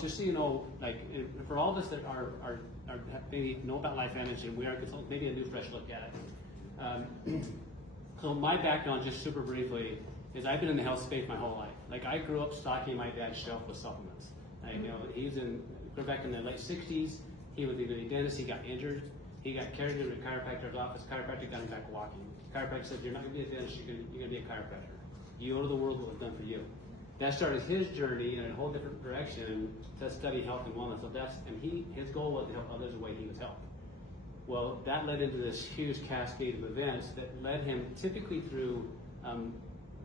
Just so you know, like for all of us that are maybe know about LifeVantage and we are consultants, maybe a new fresh look at it. So my background, just super briefly, is I've been in the health space my whole life. Like I grew up stocking my dad's shelf with supplements. He's back in the late 60s. He was a dentist. He got injured. He got carried into a chiropractor's office. Chiropractor got him back walking. Chiropractor said, "You're not going to be a dentist. You're going to be a chiropractor. You owe to the world what was done for you." That started his journey in a whole different direction to study health and wellness. So his goal was to help others the way he was helped. Well, that led into this huge cascade of events that led him typically through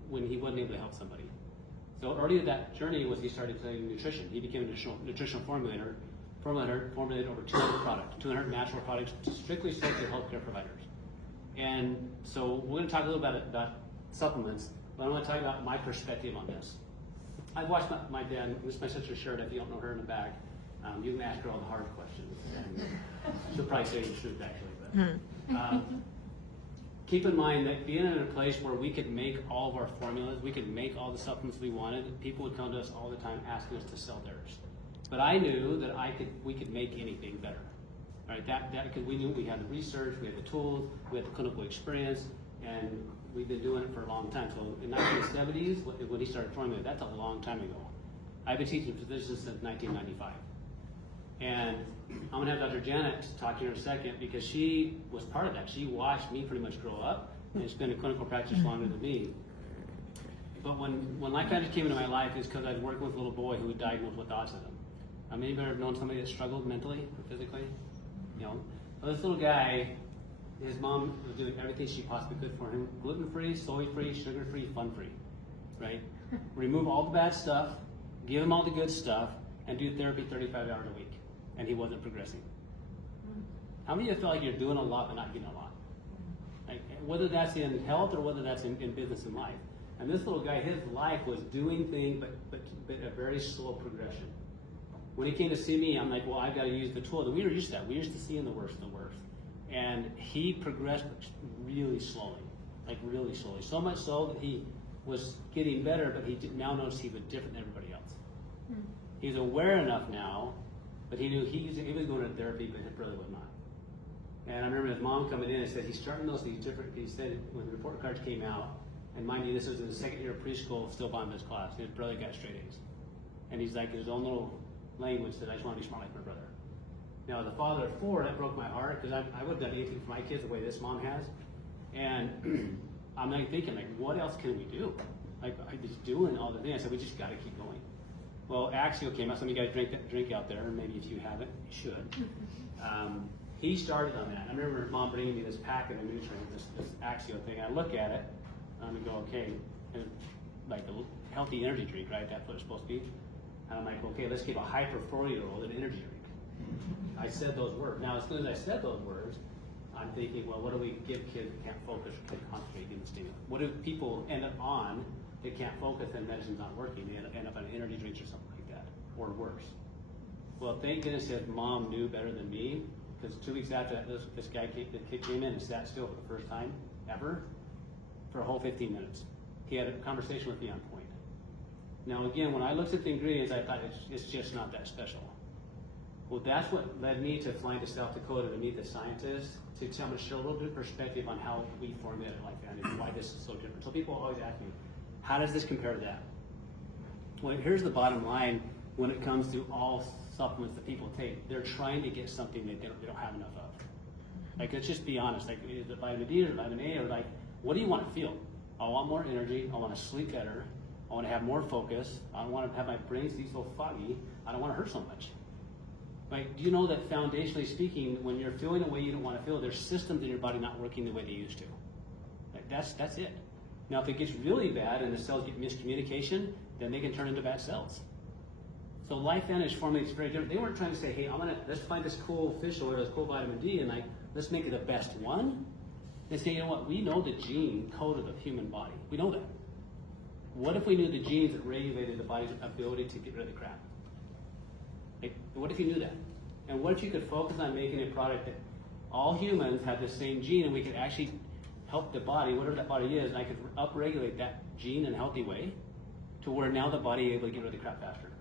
when he wasn't able to help somebody. So early in that journey was he started studying nutrition. He became a nutritional formulator, formulated over 200 products, 200 natural products strictly sold to healthcare providers. And so we're going to talk a little bit about supplements, but I want to talk about my perspective on this. I've watched my dad, this is my sister Sharon, if you don't know her in the back, you can ask her all the hard questions. And she'll probably say the truth actually. But keep in mind that being in a place where we could make all of our formulas, we could make all the supplements we wanted, people would come to us all the time asking us to sell theirs. But I knew that we could make anything better. Right? Because we knew we had the research, we had the tools, we had the clinical experience, and we've been doing it for a long time. So in the 1970s, when he started formulating, that's a long time ago. I've been teaching physicians since 1995. And I'm gonna have Dr. Janet talk to you in a second because she was part of that. She watched me pretty much grow up and spend in clinical practice longer than me. But when LifeVantage came into my life, is because I was working with a little boy who was diagnosed with autism. Maybe you've ever known somebody that struggled mentally or physically? So this little guy, his mom was doing everything she possibly could for him. Gluten-free, soy-free, sugar-free, fun-free, right? Remove all the bad stuff, give him all the good stuff, and do therapy 35 hours a week. And he wasn't progressing. How many of you feel like you're doing a lot but not getting a lot? Like, whether that's in health or whether that's in business and life. And this little guy, his life was doing things but a very slow progression. When he came to see me, I'm like, well, I've got to use the tool. We were used to that. We used to seeing the worst of the worst. And he progressed really slowly, like really slowly. So much so that he was getting better, but he now noticed he was different than everybody else. He's aware enough now, but he knew he was going to therapy, but his brother was not. And I remember his mom coming in and said he's starting to notice these different. He said when the report cards came out, and mind you, this was in the second year of preschool, still bottom of his class. His brother got straight A's, and he's like his own little language said, "I just want to be smart like my brother." Now, as a father of 4, that broke my heart because I would have done anything for my kids the way this mom has. And I'm like thinking, like, what else can we do? Like, I was doing all the things. I said, we just got to keep going. Well, Axio came out. Some of you guys drink out there. Maybe if you haven't, you should. He started on that. I remember mom bringing me this packet of nutrients, this Axio thing. I look at it, and I go, okay, and like a healthy energy drink, right? That's what it's supposed to be. And I'm like, okay, let's give a high for 4-year-old an energy drink. I said those words. Now, as soon as I said those words, I'm thinking, well, what do we give kids that can't focus or can't concentrate in the stimulant? What do people end up on that can't focus and medicine's not working? They end up on energy drinks or something like that, or worse. Well, thank goodness his mom knew better than me, because 2 weeks after that, this guy came in and sat still for the first time ever for a whole 15 minutes. He had a conversation with me on point. Now, again, when I looked at the ingredients, I thought it's just not that special. Well, that's what led me to flying to South Dakota to meet the scientists, to tell them to show a little bit of perspective on how we formulate it like that and why this is so different. So people always ask me, how does this compare to that? Well, here's the bottom line when it comes to all supplements that people take. They're trying to get something that they don't have enough of. Like, let's just be honest. Like, is it vitamin D or vitamin A? Or like, what do you want to feel? I want more energy. I want to sleep better. I want to have more focus. I don't want to have my brain see so foggy. I don't want to hurt so much. Like, do you know that foundationally speaking, when you're feeling the way you don't want to feel, there's systems in your body not working the way they used to. Like, that's it. Now, if it gets really bad and the cells get miscommunication, then they can turn into bad cells. So LifeVantage formulates very different. They weren't trying to say, hey, let's find this cool fish oil, this cool vitamin D, and like, let's make it the best one. They say, you know what? We know the gene code of the human body. We know that. What if we knew the genes that regulated the body's ability to get rid of the crap? Like, what if you knew that? And what if you could focus on making a product that all humans have the same gene and we could actually help the body, whatever that body is, and I could upregulate that gene in a healthy way to where now the body is able to get rid of the crap faster.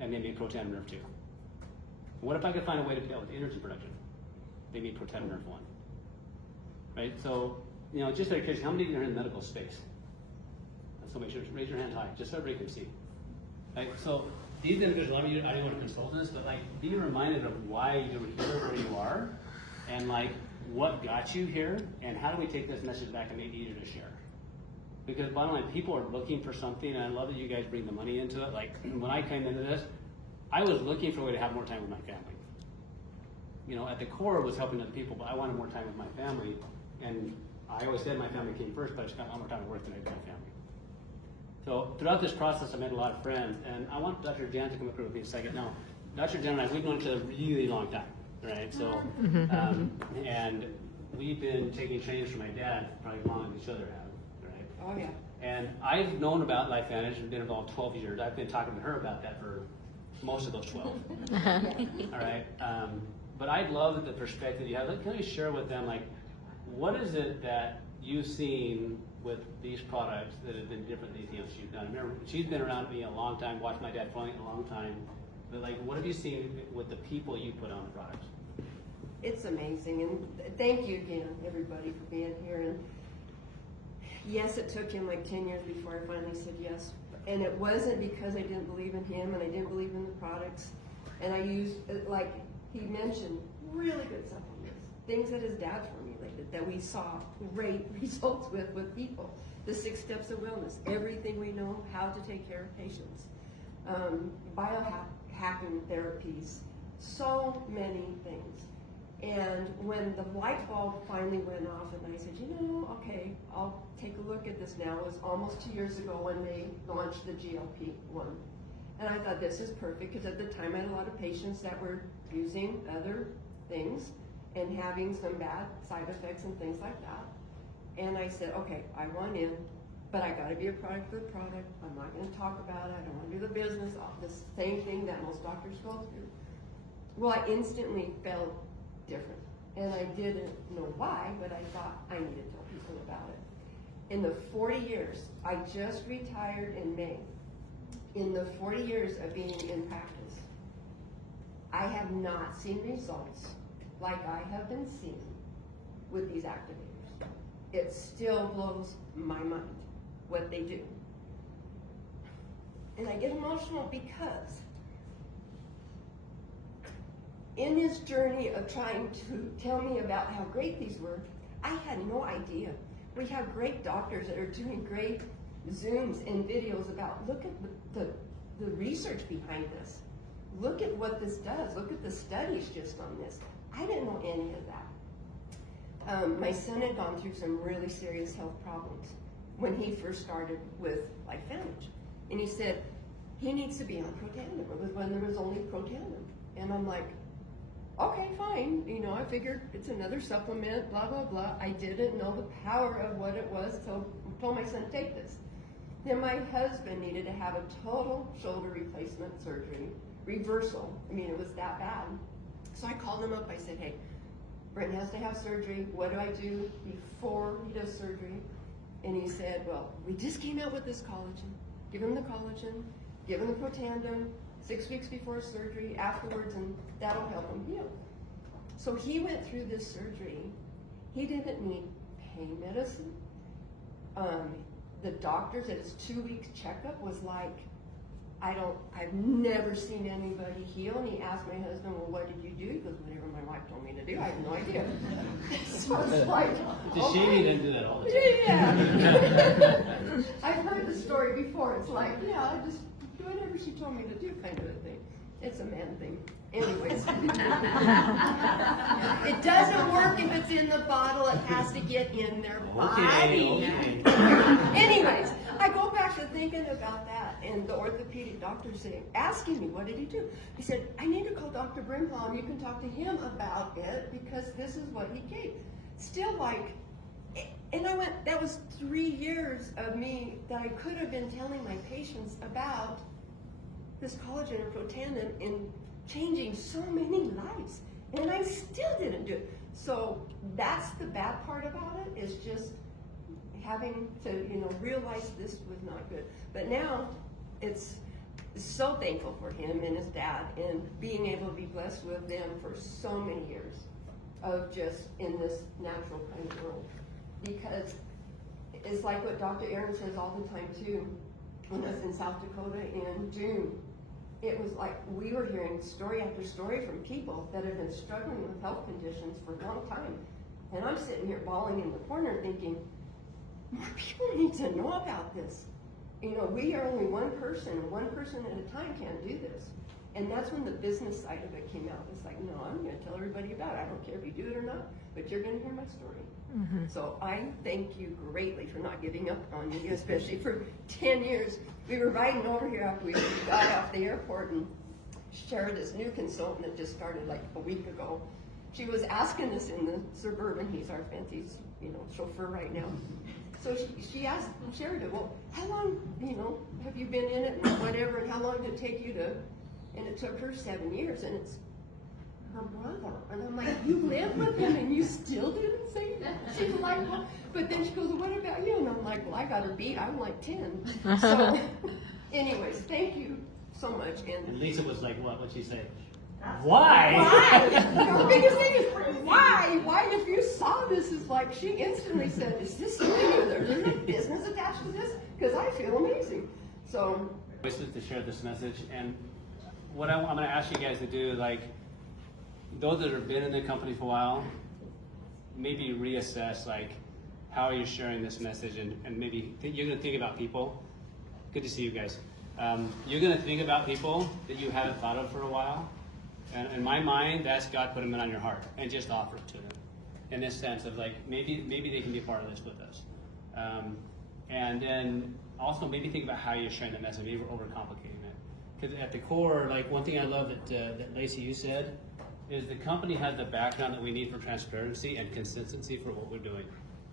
and they made Protandim Nerve 2. What if I could find a way to deal with energy production? They made Protandim Nerve 1. Right? So, just very curious, how many of you are in the medical space? So make sure, raise your hand high, just so everybody can see. Right? So these individuals, a lot of you, I didn't want to consultants, but be reminded of why you're here where you are, and what got you here, and how do we take this message back and make it easier to share? Because bottom line, people are looking for something, and I love that you guys bring the money into it. When I came into this, I was looking for a way to have more time with my family. At the core was helping other people, but I wanted more time with my family, and I always said my family came first, but I just got a lot more time at work than I did my family. So throughout this process, I made a lot of friends, and I want Dr. Jan to come up here with me a second. Now, Dr. Jan and I, we've known each other a really long time, right? So, and we've been taking trainings from my dad probably longer than each other have, right? Oh yeah. And I've known about LifeVantage and been involved 12 years. I've been talking to her about that for most of those 12. All right. But I'd love the perspective you have. Can you share with them, what is it that you've seen with these products that have been different than anything else you've done? Remember, she's been around me a long time, watched my dad playing a long time. But what have you seen with the people you put on the products? It's amazing, and thank you again, everybody, for being here. And yes, it took him 10 years before I finally said yes. And it wasn't because I didn't believe in him and I didn't believe in the products. And I used, he mentioned, really good supplements, things that his dad formulated that we saw great results with people. The 6 steps of wellness, everything we know how to take care of patients. Biohacking therapies, so many things. And when the light bulb finally went off and I said, okay, I'll take a look at this now. It was almost 2 years ago when they launched the GLP-1. And I thought this is perfect because at the time I had a lot of patients that were using other things and having some bad side effects and things like that. And I said, okay, I want in, but I gotta be a product for the product. I'm not gonna talk about it. I don't wanna do the business, the same thing that most doctors go through. Well, I instantly felt different. And I didn't know why, but I thought I need to tell people about it. In the 40 years, I just retired in May. In the 40 years of being in practice, I have not seen results like I have been seeing with these activators. It still blows my mind what they do. And I get emotional because in his journey of trying to tell me about how great these were, I had no idea. We have great doctors that are doing great Zooms and videos about, look at the research behind this. Look at what this does. Look at the studies just on this. I didn't know any of that. My son had gone through some really serious health problems when he first started with LifeVantage. And he said he needs to be on Protandim. It was when there was only Protandim. And I'm like, okay, fine. I figured it's another supplement, blah, blah, blah. I didn't know the power of what it was, so I told my son, take this. Then my husband needed to have a total shoulder replacement surgery, reversal. It was that bad. So I called him up. I said, hey, Brent has to have surgery. What do I do before he does surgery? And he said, well, we just came out with this collagen. Give him the collagen, give him the Protandim, 6 weeks before surgery, afterwards, and that'll help him heal. So he went through this surgery. He didn't need pain medicine. The doctors at his 2 weeks checkup was like, I've never seen anybody heal. And he asked my husband, well, what did you do? He goes, whatever my wife told me to do. I have no idea. So it's like, it's a shame you didn't do that all the time. Yeah. I've heard the story before. It's like, yeah, I just do whatever she told me to do kind of a thing. It's a man thing. Anyways. It doesn't work if it's in the bottle. It has to get in their body. Okay. Anyways, I go back to thinking about that, and the orthopedic doctor asking me, what did he do? He said, I need to call Dr. Brimbaum. You can talk to him about it because this is what he gave. Still and I went, that was 3 years of me that I could have been telling my patients about this collagen and Protandim in changing so many lives, and I still didn't do it. So that's the bad part about it, is just having to realize this was not good. But now so thankful for him and his dad and being able to be blessed with them for so many years of just in this natural kind of world. Because it's like what Dr. Aaron says all the time too. When I was in South Dakota in June, it was like we were hearing story after story from people that have been struggling with health conditions for a long time. And I'm sitting here bawling in the corner thinking, more people need to know about this. You know, we are only one person at a time can't do this. And that's when the business side of it came out. It's like, no, I'm going to tell everybody about it. I don't care if you do it or not, but you're going to hear my story. Mm-hmm. So I thank you greatly for not giving up on me, especially for 10 years. We were riding over here after we got off the airport, and Shara, this new consultant that just started like a week ago, she was asking us in the Suburban, he's our fancy, chauffeur right now. So she asked Sheridan, well, how long, have you been in it and whatever, and how long did it take you to, and it took her 7 years, and it's her brother. And I'm like, you lived with him and you still didn't say that? She's like, well, but then she goes, well, what about you? And I'm like, well, I got her beat, I'm like 10. So anyways, thank you so much. And Lisa was like, what'd she say? Why? The biggest thing is why? Why? If you saw this, is like she instantly said, "Is this something? There's a business attached to this?" Because I feel amazing. So, voices to share this message, and what I'm going to ask you guys to do, like those that have been in the company for a while, maybe reassess like how are you sharing this message, and maybe you're going to think about people. Good to see you guys. You're going to think about people that you haven't thought of for a while. And in my mind, that's God put them on your heart and just offer it to them, in this sense of like maybe they can be part of this with us, and then also maybe think about how you're sharing the message. Maybe we're overcomplicating it, because at the core, like one thing I love that Lacey you said is the company has the background that we need for transparency and consistency for what we're doing,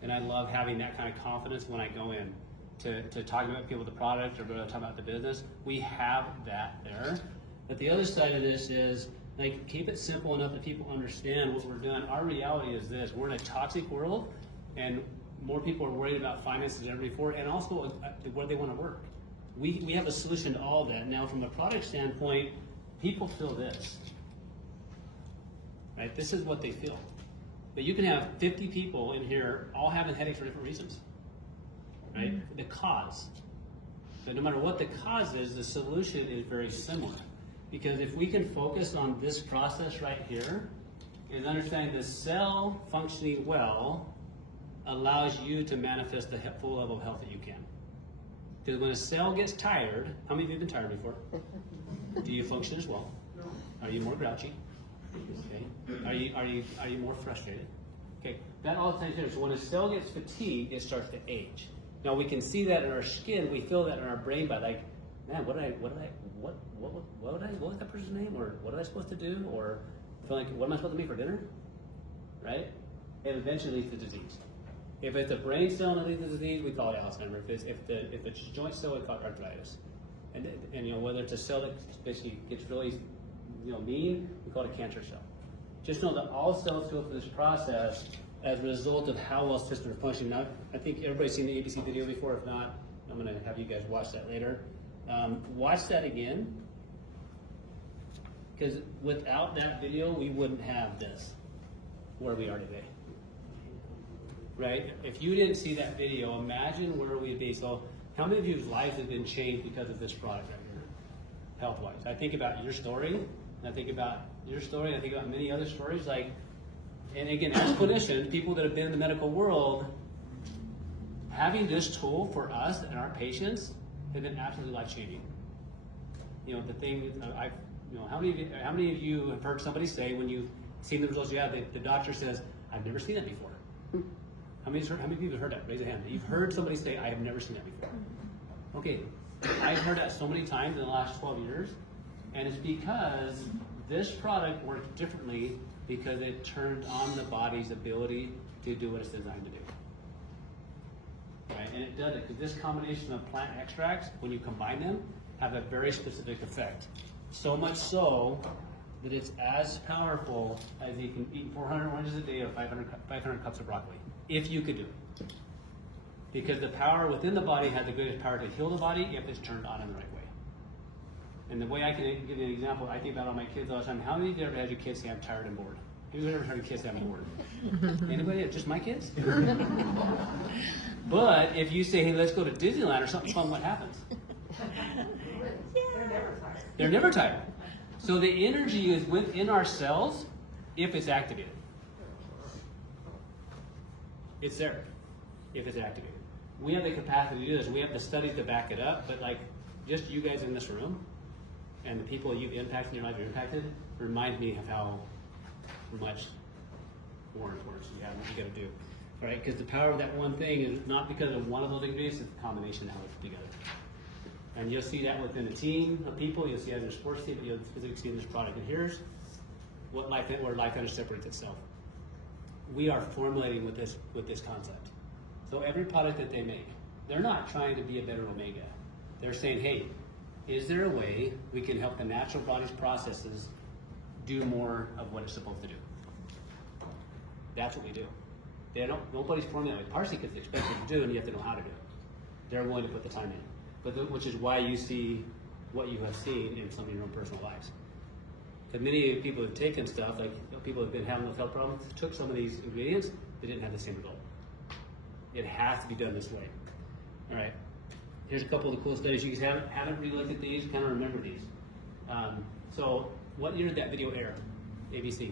and I love having that kind of confidence when I go in to talk about people with the product or talk about the business. We have that there, but the other side of this is. Like, keep it simple enough that people understand what we're doing. Our reality is this: we're in a toxic world, and more people are worried about finances than ever before, and also where they want to work. We have a solution to all that. Now, from a product standpoint, people feel this, right? This is what they feel. But you can have 50 people in here all having headaches for different reasons, right? Mm-hmm. The cause. But no matter what the cause is, the solution is very similar. Because if we can focus on this process right here, is understanding the cell functioning well allows you to manifest the full level of health that you can. Because when a cell gets tired, how many of you have been tired before? Do you function as well? No. Are you more grouchy? Okay. Are you more frustrated? Okay. That all the time. So when a cell gets fatigued, it starts to age. Now we can see that in our skin. We feel that in our brain by like, man, what was that person's name, or what am I supposed to do, or feel like, what am I supposed to make for dinner, right? It eventually leads to disease. If it's a brain cell that leads to disease, we call it Alzheimer's. If it's a joint cell, we call it arthritis. And whether it's a cell that basically gets really mean, we call it a cancer cell. Just know that all cells go through this process as a result of how well systems are functioning. Now, I think everybody's seen the ABC video before. If not, I'm going to have you guys watch that later. Watch that again, because without that video, we wouldn't have this where we are today, right? If you didn't see that video, imagine where we'd be. So how many of you's lives have been changed because of this product right here, health-wise? I think about your story, and I think about many other stories. Like, and again, as clinicians, people that have been in the medical world, having this tool for us and our patients have been absolutely life-changing. The thing how many of you have heard somebody say when you've seen the results you have, the doctor says, "I've never seen that before." How many people have heard that? Raise a hand. You've heard somebody say, "I have never seen that before." Okay, I've heard that so many times in the last 12 years, and it's because this product works differently because it turned on the body's ability to do what it's designed to do. Right? And it does it because this combination of plant extracts, when you combine them, have a very specific effect. So much so that it's as powerful as you can eat 400 oranges a day or 500 cups of broccoli, if you could do it. Because the power within the body has the greatest power to heal the body if it's turned on in the right way. And the way I can give you an example, I think about all my kids all the time. How many of you ever had your kids say, I'm tired and bored? Who's ever heard your kids say, I'm bored? Anybody? Just my kids? But if you say, hey, let's go to Disneyland or something fun, what happens? They're never tired. So the energy is within our cells if it's activated. It's there if it's activated. We have the capacity to do this. We have the studies to back it up, but like just you guys in this room and the people you've impacted in your life are impacted remind me of how much more importance you have and what you got to do. All right, because the power of that one thing is not because of one of those ingredients, it's the combination of how it's together. And you'll see that within a team of people, you'll see that in a sports team, but you'll physically see in this product. And here's what where Life Energy separates itself. We are formulating with this concept. So every product that they make, they're not trying to be a better omega. They're saying, hey, is there a way we can help the natural body's processes do more of what it's supposed to do? That's what we do. Nobody's formulating it. Partially because it's expected to do, and you have to know how to do it. They're willing to put the time in, which is why you see what you have seen in some of your own personal lives. Because many people have taken stuff, like people have been having those health problems, took some of these ingredients, they didn't have the same result. It has to be done this way. All right. Here's a couple of the cool studies. You guys haven't re-looked at these, kind of remember these. So what year did that video air? ABC?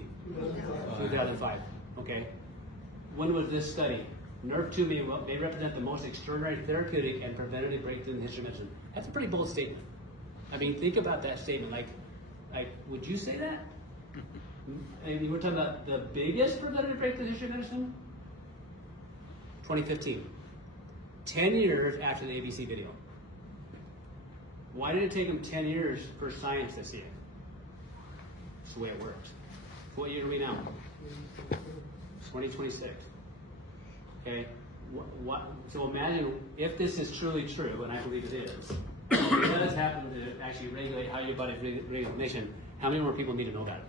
2005. Okay. When was this study? Nerve tubing may represent the most extraordinary therapeutic and preventative breakthrough in the history of medicine. That's a pretty bold statement. I mean, think about that statement. Like, would you say that? I mean, we're talking about the biggest preventative breakthrough in the history of medicine? 2015. 10 years after the ABC video. Why did it take them 10 years for science to see it? It's the way it works. What year are we now? 2026. Okay. So imagine if this is truly true, and I believe it is. It does happen to actually regulate how your body regulates inflammation. How many more people need to know about it?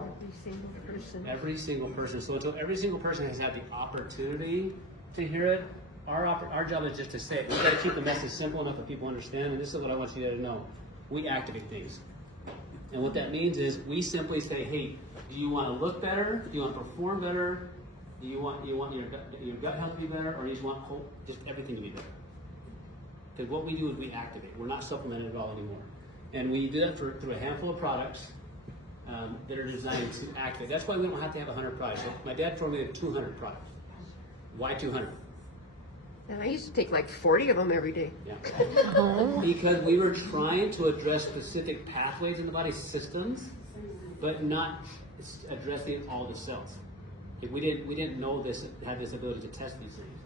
Every single person. Every single person. So until every single person has had the opportunity to hear it, our job is just to say it. We've got to keep the message simple enough that people understand. And this is what I want you to know. We activate things. And what that means is we simply say, hey, do you want to look better? Do you want to perform better? Do you want your gut health to be better? Or you just want just everything to be better? Because what we do is we activate. We're not supplemented at all anymore. And we do that through a handful of products that are designed to activate. That's why we don't have to have 100 products. So my dad formulated 200 products. Why 200? And I used to take like 40 of them every day. Yeah. Because we were trying to address specific pathways in the body's systems, but not addressing all the cells. We didn't know this, had this ability to test these things.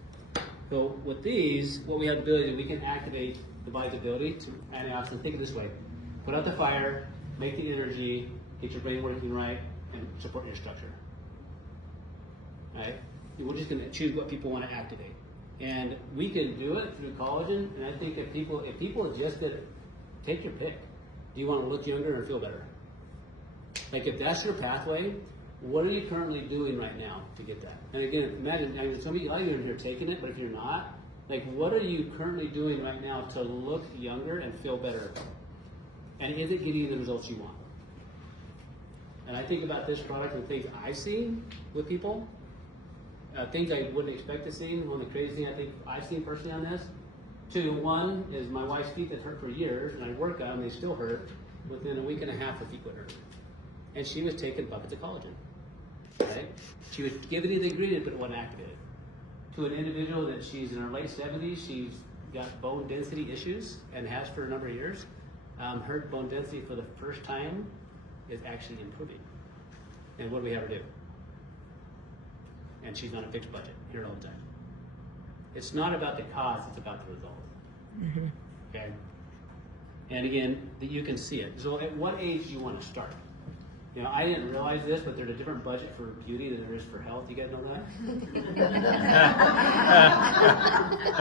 So with these, what we have the ability to, we can activate the body's ability to antioxidants. Think of it this way: put out the fire, make the energy, get your brain working right, and support your structure. Right? We're just going to choose what people want to activate, and we can do it through collagen. And I think if people just did it, take your pick. Do you want to look younger or feel better? Like if that's your pathway, what are you currently doing right now to get that? And again, imagine, some of you, a lot of you are here taking it, but if you're not, like what are you currently doing right now to look younger and feel better? And is it getting you the results you want? And I think about this product and things I've seen with people, things I wouldn't expect to see. One of the crazy things I think I've seen personally on this. 2, 1 is my wife's feet that hurt for years, and I work on them, they still hurt. Within a week and a half, her feet would hurt. And she was taking buckets of collagen. Right? She was giving you the ingredient, but it wasn't activated. To an individual that she's in her late 70s, she's got bone density issues and has for a number of years. Her bone density for the first time is actually improving. And what do we have her do? And she's on a fixed budget here all the time. It's not about the cost, it's about the result. Mm-hmm. Okay? And again, you can see it. So at what age do you want to start? You know, I didn't realize this, but there's a different budget for beauty than there is for health. You guys know that?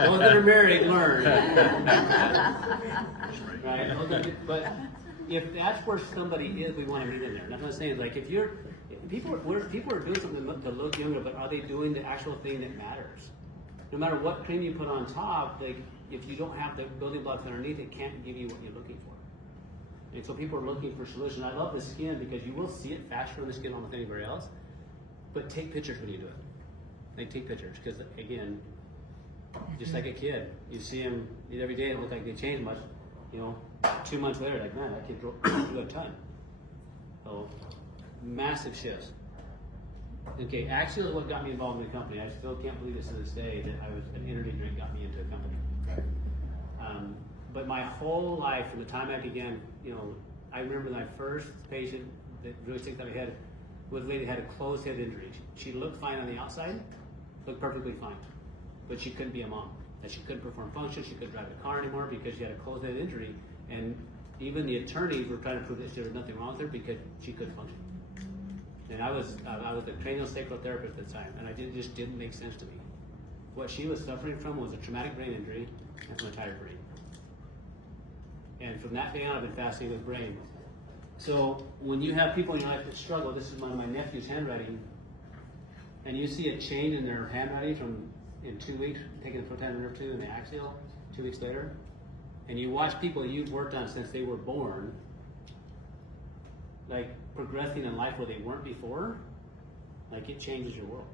Those that are married learn. Right? But if that's where somebody is, we want to meet in there. And I'm not saying like if people are doing something to look younger, but are they doing the actual thing that matters? No matter what cream you put on top, like if you don't have the building blocks underneath, it can't give you what you're looking for. And so people are looking for solutions. I love the skin because you will see it faster on the skin almost anywhere else. But take pictures when you do it. Like take pictures because again, just like a kid, you see them every day. It looks like they change much. 2 months later, like man, that kid grew a ton. So massive shifts. Okay, Axial is what got me involved in the company. I still can't believe this to this day that an energy drink got me into a company. Okay. But my whole life, from the time I began, I remember my first patient that really sticks out in my head was a lady that had a closed head injury. She looked fine on the outside, looked perfectly fine, but she couldn't be a mom. And she couldn't perform functions, she couldn't drive a car anymore because she had a closed head injury. And even the attorneys were trying to prove that there was nothing wrong with her because she couldn't function. And I was a craniosacral therapist at the time, and it just didn't make sense to me. What she was suffering from was a traumatic brain injury and from a tired brain. And from that day on, I've been fascinated with brain. So when you have people in your life that struggle, this is one of my nephew's handwriting, and you see a change in their handwriting from in 2 weeks, taking the proton nerve 2 and the axial, 2 weeks later, and you watch people you've worked on since they were born, like progressing in life where they weren't before, like it changes your world.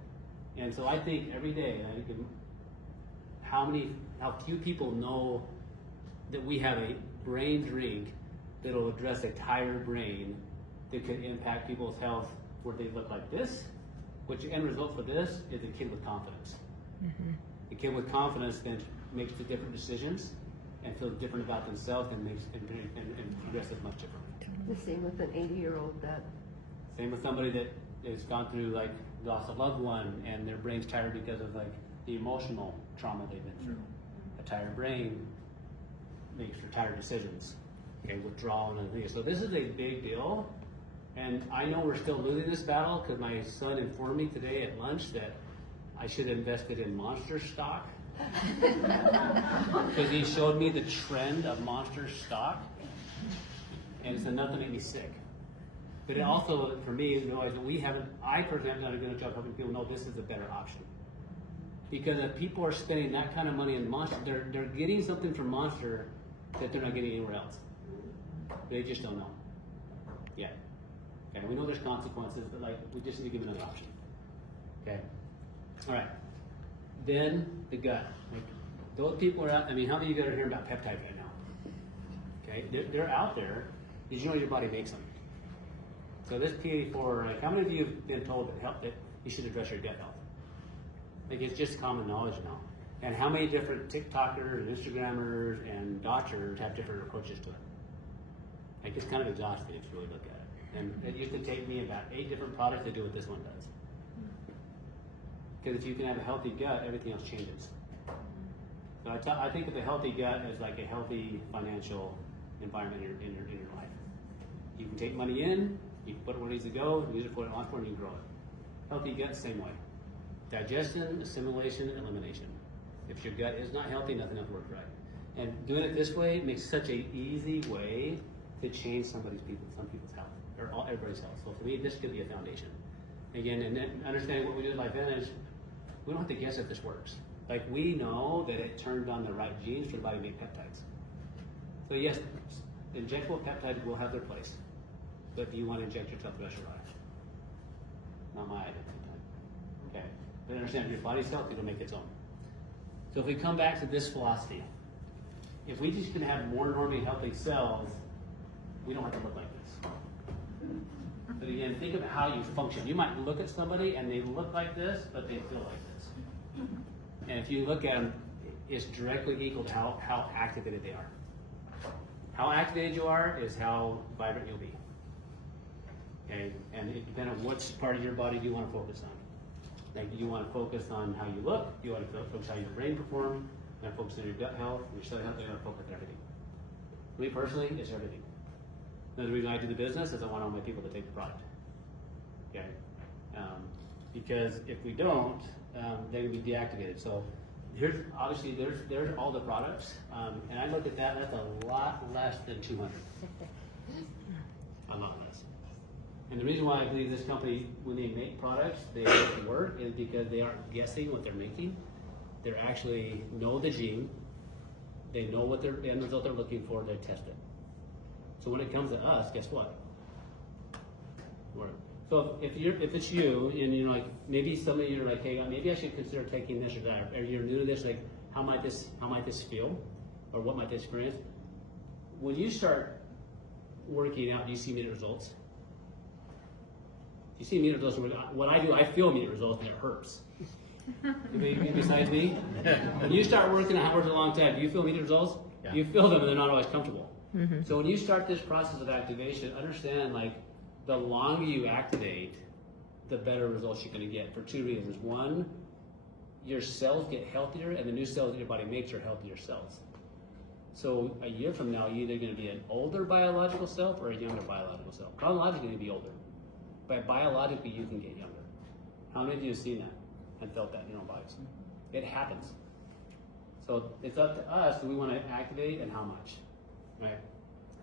And so I think every day, how few people know that we have a brain drink that'll address a tired brain that could impact people's health where they look like this, which the end result for this is a kid with confidence. Mm-hmm. The kid with confidence then makes the different decisions and feels different about themselves and progresses much differently. The same with an 80-year-old that Same with somebody that has gone through like loss of loved one and their brain's tired because of like the emotional trauma they've been through. A tired brain makes for tired decisions. Okay, withdrawal and things. So this is a big deal, and I know we're still losing this battle because my son informed me today at lunch that I should have invested in Monster stock because he showed me the trend of Monster stock, and it's enough to make me sick. But it also, for me, I personally haven't done a good job helping people know this is a better option. Because if people are spending that kind of money in Monster, they're getting something from Monster that they're not getting anywhere else. They just don't know yet. Okay, we know there's consequences, but we just need to give another option. Okay, all right. Then the gut. Those people are out. How many of you guys are hearing about peptides right now? Okay, they're out there. Did you know your body makes them? So this P84, how many of you have been told that you should address your gut health? It's just common knowledge now. And how many different TikTokers and Instagrammers and doctors have different approaches to it? It's kind of exhausting if you really look at it. And it used to take me about 8 different products to do what this one does. Because if you can have a healthy gut, everything else changes. So I think of a healthy gut as like a healthy financial environment in your life. You can take money in, you can put it where it needs to go, use it for what it wants for, and you can grow it. Healthy gut, same way. Digestion, assimilation, elimination. If your gut is not healthy, nothing else works right. And doing it this way makes such an easy way to change some people's health, or everybody's health. So for me, this could be a foundation. Again, and then understanding what we do at LifeVantage, we don't have to guess if this works. We know that it turned on the right genes for the body to make peptides. So yes, injectable peptides will have their place, but do you want to inject yourself the rest of your life? Not my idea. Okay, but understand if your body's healthy, it'll make its own. So if we come back to this philosophy, if we just can have more normally healthy cells, we don't have to look like this. But again, think of how you function. You might look at somebody and they look like this, but they feel like this. And if you look at them, it's directly equal to how activated they are. How activated you are is how vibrant you'll be. Okay, and it depends on which part of your body do you want to focus on. Do you want to focus on how you look? Do you want to focus on how your brain performs? You want to focus on your gut health, your cell health? You want to focus on everything. For me personally, it's everything. Another reason I do the business is I want all my people to take the product. Okay, because if we don't, they will be deactivated. So there's all the products, and I look at that. That's a lot less than 200. A lot less. And the reason why I believe this company, when they make products, they work, is because they aren't guessing what they're making. They actually know the gene. They know what their end result they're looking for. They test it. So when it comes to us, guess what? So if it's you and you're like, maybe some of you are like, hey, maybe I should consider taking this or that, or you're new to this, like, how might this feel, or what might this experience? When you start working out, do you see immediate results? You see immediate results. What I do, I feel immediate results, and it hurts. Anybody besides me? When you start working out for a long time, do you feel immediate results? Yeah. You feel them, and they're not always comfortable. So when you start this process of activation, understand, like, the longer you activate, the better results you're going to get for two reasons. One, your cells get healthier, and the new cells that your body makes are healthier cells. So a year from now, you're either going to be an older biological self or a younger biological self. Chronologically, you're going to be older, but biologically, you can get younger. How many of you have seen that and felt that in your own bodies? It happens. So it's up to us, do we want to activate and how much, right?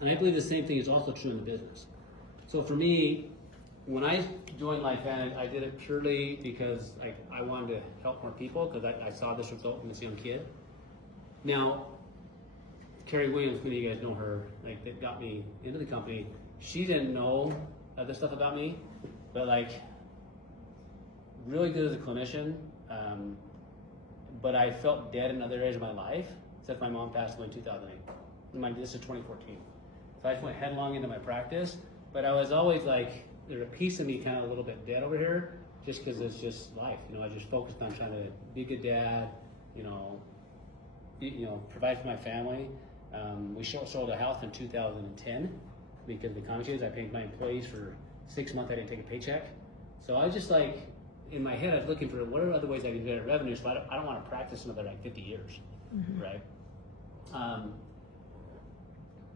And I believe the same thing is also true in the business. So for me, when I joined LifeVantage, I did it purely because I wanted to help more people, because I saw this result in this young kid. Now, Carrie Williams, many of you guys know her, like, that got me into the company. She didn't know other stuff about me, but like, really good as a clinician. But I felt dead in other areas of my life, except my mom passed away in 2008. This is 2014. So I just went headlong into my practice, but I was always like, there's a piece of me kind of a little bit dead over here, just because it's just life. You know, I just focused on trying to be a good dad, provide for my family. We sold a house in 2010 because of the economy change. I paid my employees for 6 months. I didn't take a paycheck. So I was just like, in my head, I was looking for what are other ways I can generate revenue. So I don't want to practice another like 50 years, right?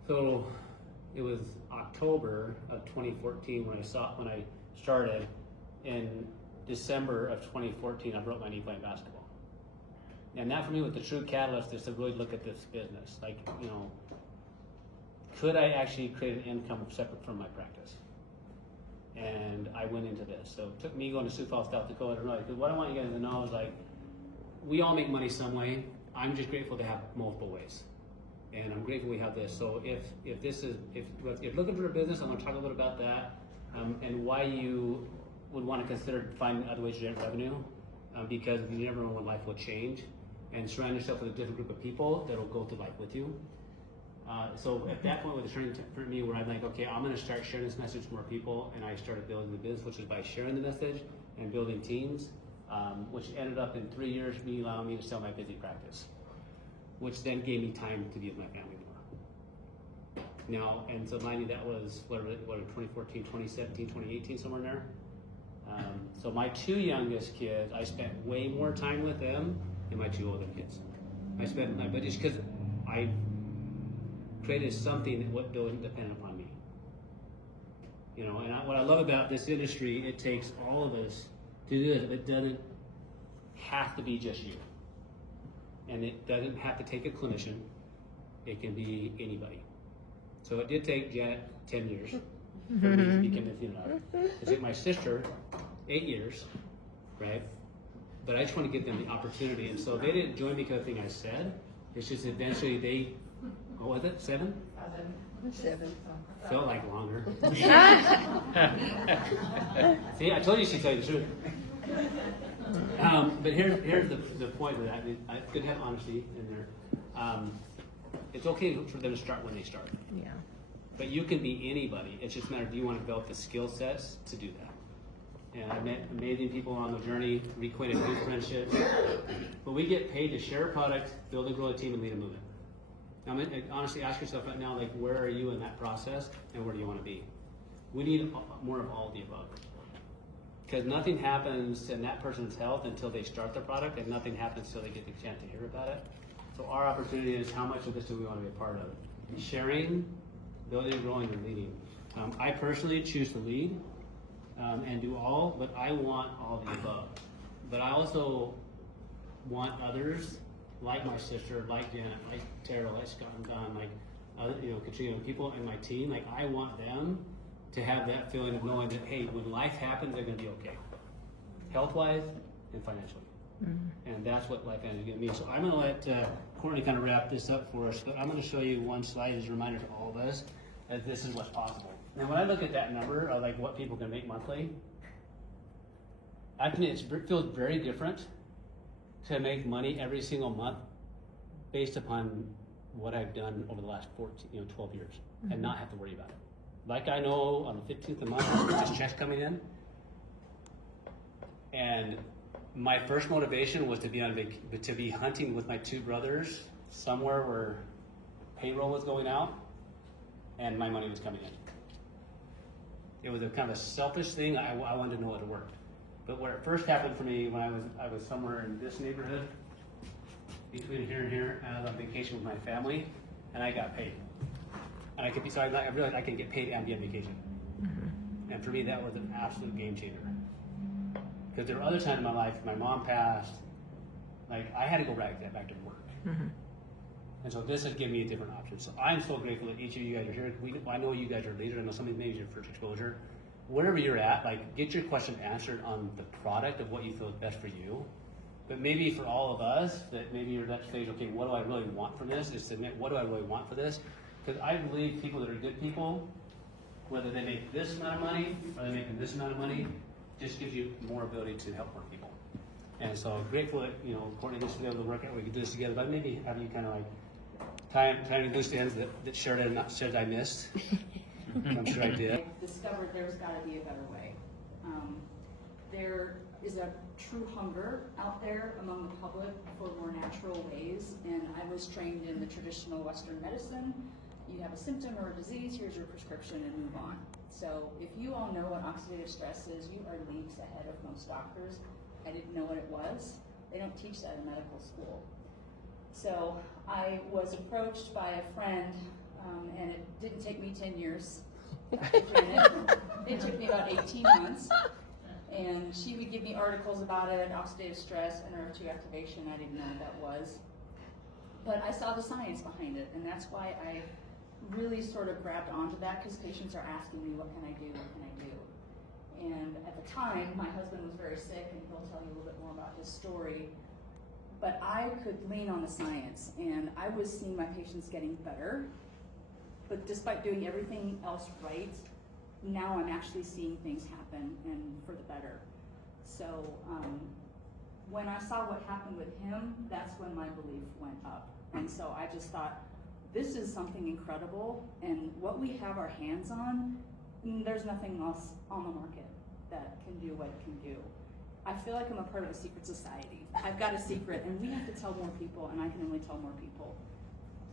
So it was October of 2014 when I started. In December of 2014, I broke my knee playing basketball. And that for me was the true catalyst, is to really look at this business. Like, could I actually create an income separate from my practice? And I went into this. So it took me going to Sioux Falls, South Dakota, to know, because what I want you guys to know is, like, we all make money some way. I'm just grateful to have multiple ways. And I'm grateful we have this. So if you're looking for a business, I want to talk a little bit about that, and why you would want to consider finding other ways to generate revenue, because you never know when life will change, and surround yourself with a different group of people that will go through life with you. So at that point, with the turning for me, where I'm like, okay, I'm going to start sharing this message to more people, and I started building the business, which is by sharing the message and building teams, which ended up in 3 years me allowing me to sell my busy practice, which then gave me time to be with my family more. Now, and so mind you, that was what 2014, 2017, 2018, somewhere in there. So my two youngest kids, I spent way more time with them than my two older kids. But just because I created something that wasn't dependent upon me. And what I love about this industry, it takes all of us to do this. It doesn't have to be just you. And it doesn't have to take a clinician. It can be anybody. So it did take Janet 10 years for me to be convinced enough. It took my sister 8 years, right? But I just want to give them the opportunity. And so they didn't join me because of the thing I said. It's just eventually they, what was it, 7? 7. Felt like longer. See, I told you she'd tell you the truth. But here's the point with that. I could have honesty in there. It's okay for them to start when they start. Yeah. But you can be anybody. It's just a matter of, do you want to develop the skill sets to do that? And I met amazing people on the journey, recreated new friendships. But we get paid to share a product, build and grow a team, and lead a movement. Now, honestly, ask yourself right now, like, where are you in that process, and where do you want to be? We need more of all of the above. Because nothing happens in that person's health until they start the product, and nothing happens until they get the chance to hear about it. So our opportunity is, how much of this do we want to be a part of? Sharing, building, growing, and leading. I personally choose to lead and do all, but I want all of the above. But I also want others, like my sister, like Janet, like Tara, like Scott and Don, like other, Katrina, people in my team. Like, I want them to have that feeling of knowing that, hey, when life happens, they're going to be okay, health-wise and financially. And that's what LifeVantage is going to be. So I'm going to let Courtney kind of wrap this up for us, but I'm going to show you one slide as a reminder to all of us. that this is what's possible. And when I look at that number of like what people can make monthly, it feels very different to make money every single month based upon what I've done over the last 12 years and not have to worry about it. Like I know on the 15th of the month, there's just checks coming in. And my first motivation was to be hunting with my two brothers somewhere where payroll was going out and my money was coming in. It was a kind of a selfish thing. I wanted to know it worked. But where it first happened for me when I was somewhere in this neighborhood, between here and here, and I was on vacation with my family, and I got paid. And I realized I can get paid and be on vacation. And for me, that was an absolute game changer. Because there were other times in my life, my mom passed, like I had to go back to work. And so this has given me a different option. So I'm so grateful that each of you guys are here. I know you guys are leaders. I know some of you maybe your first exposure. Wherever you're at, like get your question answered on the product of what you feel is best for you. But maybe for all of us, that maybe you're at that stage, okay, what do I really want from this? Is to admit, what do I really want for this? Because I believe people that are good people, whether they make this amount of money or they're making this amount of money, just gives you more ability to help more people. And so grateful that, Courtney gets to be able to work out, we can do this together, but maybe have you kind of like trying to loose the ends that Sheridan and not Sheridan I missed. I'm sure I did. I discovered there's got to be a better way. There is a true hunger out there among the public for more natural ways, and I was trained in the traditional Western medicine. You have a symptom or a disease, here's your prescription and move on. So if you all know what oxidative stress is, you are leagues ahead of most doctors. I didn't know what it was. They don't teach that in medical school. So I was approached by a friend, and it didn't take me 10 years. It took me about 18 months. And she would give me articles about it, oxidative stress, NRF2 activation. I didn't know what that was. But I saw the science behind it, and that's why I really sort of grabbed onto that, because patients are asking me, what can I do, what can I do? And at the time, my husband was very sick, and he'll tell you a little bit more about his story. But I could lean on the science, and I was seeing my patients getting better. But despite doing everything else right, now I'm actually seeing things happen and for the better. So when I saw what happened with him, that's when my belief went up. And so I just thought, this is something incredible, and what we have our hands on, there's nothing else on the market that can do what it can do. I feel like I'm a part of a secret society. I've got a secret, and we have to tell more people, and I can only tell more people.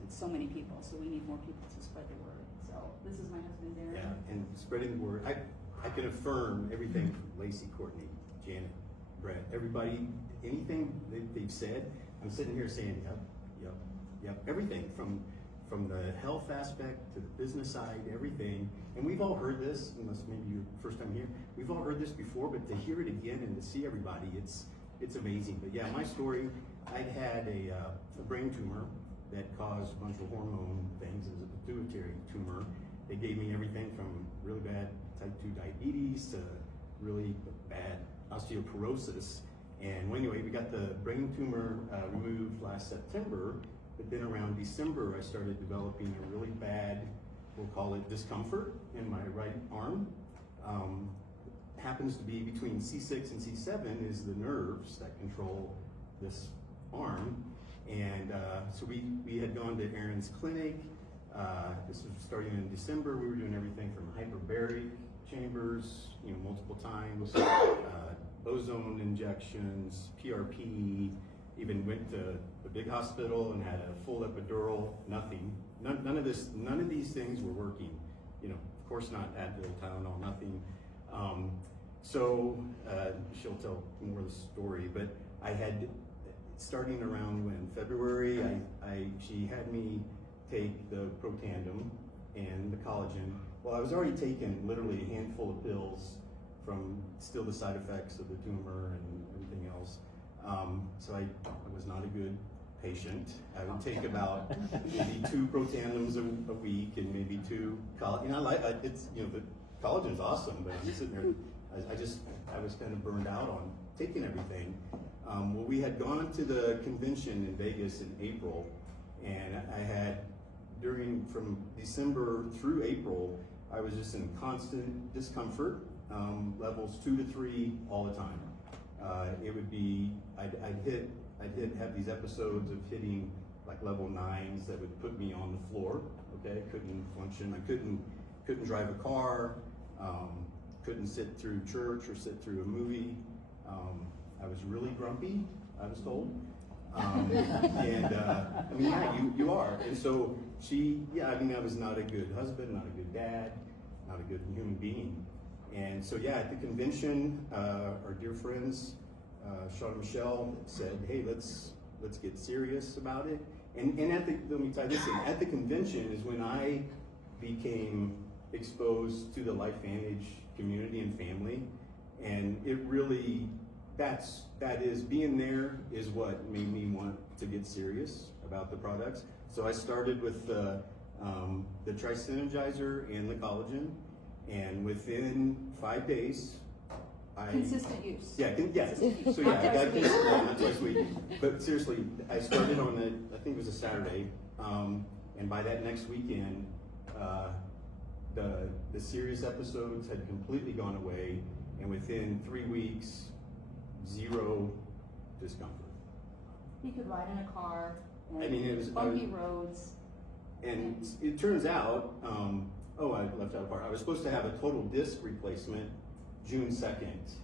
It's so many people, so we need more people to spread the word. So this is my husband, Darren. Yeah, and spreading the word. I can affirm everything from Lacey, Courtney, Janet, Brett, everybody, anything they've said, I'm sitting here saying, yep, everything from the health aspect to the business side, everything. And we've all heard this, unless maybe you're first time here, we've all heard this before, but to hear it again and to see everybody, it's amazing. But yeah, my story, I'd had a brain tumor that caused a bunch of hormone things. It was a pituitary tumor. They gave me everything from really bad type 2 diabetes to really bad osteoporosis. And anyway, we got the brain tumor removed last September, but then around December, I started developing a really bad, we'll call it discomfort in my right arm. Happens to be between C6 and C7 is the nerves that control this arm. And so we had gone to Aaron's clinic. This was starting in December. We were doing everything from hyperbaric chambers, multiple times, ozone injections, PRP, even went to the big hospital and had a full epidural, nothing. None of these things were working. Of course not Advil, Tylenol, nothing. So she'll tell more of the story, but I had, starting around when, February, she had me take the Protandim and the collagen. Well, I was already taking literally a handful of pills from still the side effects of the tumor and everything else. So I was not a good patient. I would take about maybe 2 Protandims a week and maybe 2 collagen. The collagen's awesome, but I'm sitting there, I was kind of burned out on taking everything. We had gone to the convention in Vegas in April, and I had from December through April, I was just in constant discomfort, levels 2 to 3 all the time. It would be, I'd have these episodes of hitting like level 9s that would put me on the floor, okay? Couldn't function, I couldn't drive a car, couldn't sit through church or sit through a movie. I was really grumpy, I was told. I mean, yeah, you are. And so I was not a good husband, not a good dad, not a good human being. And so, yeah, at the convention, our dear friends, Sean and Michelle said, hey, let's get serious about it. And let me tie this in, at the convention is when I became exposed to the LifeVantage community and family. And it really, being there is what made me want to get serious about the products. So I started with the Tri-Synergizer and the collagen, and within 5 days, Consistent use. Yeah, so yeah, I got this, that's why sweet. But seriously, I started on I think it was a Saturday, and by that next weekend, the serious episodes had completely gone away, and within 3 weeks, 0 discomfort. You could ride in a car, and I mean, it was bumpy roads. And it turns out, I left out a part. I was supposed to have a total disc replacement June 2nd.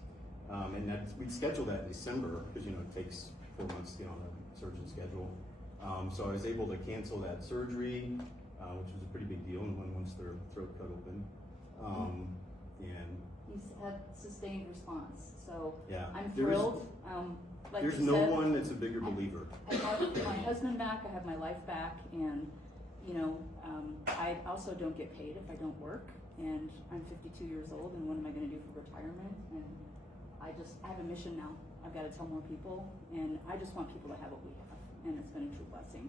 And we'd scheduled that in December because, it takes 4 months to get on a surgeon schedule. So I was able to cancel that surgery, which was a pretty big deal, and once their throat cut open. And He's had sustained response, so yeah, I'm thrilled. Like there's you no said, one that's a bigger believer. I have my husband back, I have my life back, and I also don't get paid if I don't work, and I'm 52 years old, and what am I going to do for retirement? And I have a mission now. I've got to tell more people, and I just want people to have what we have, and it's been a true blessing.